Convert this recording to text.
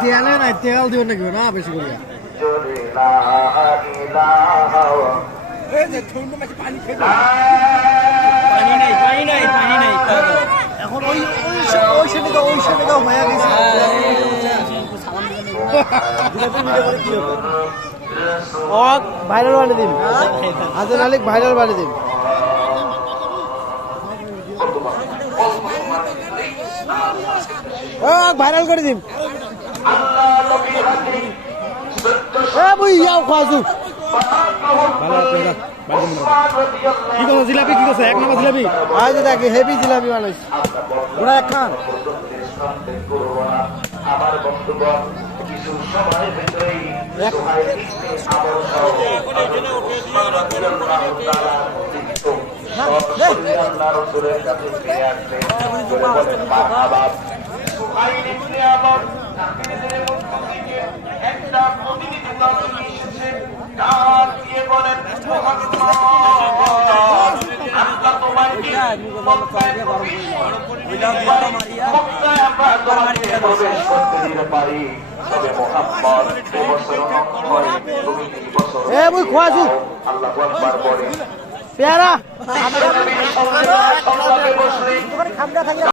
তেলে নাই, তেল দিও নাকি না বেশি করে। এখন ওই সেদিকে হয়ে গেছে। ভাইরাল বানিয়ে দিন, হাজার আলিক ভাইরাল বানিয়ে দিন। ভাইরাল করে দিন। কি করছো জিলাপি, কি করছো? এক নম্বর জিলাপি আজ দেখি হেভি জিলাপি মানুষ ওরা এক খান। আমার বন্ধুগণ কিছু সময়ের ভিতরেই একটা প্রতিনিধি দল এসেছে, ডাক দিয়ে বলেন পেয়ারা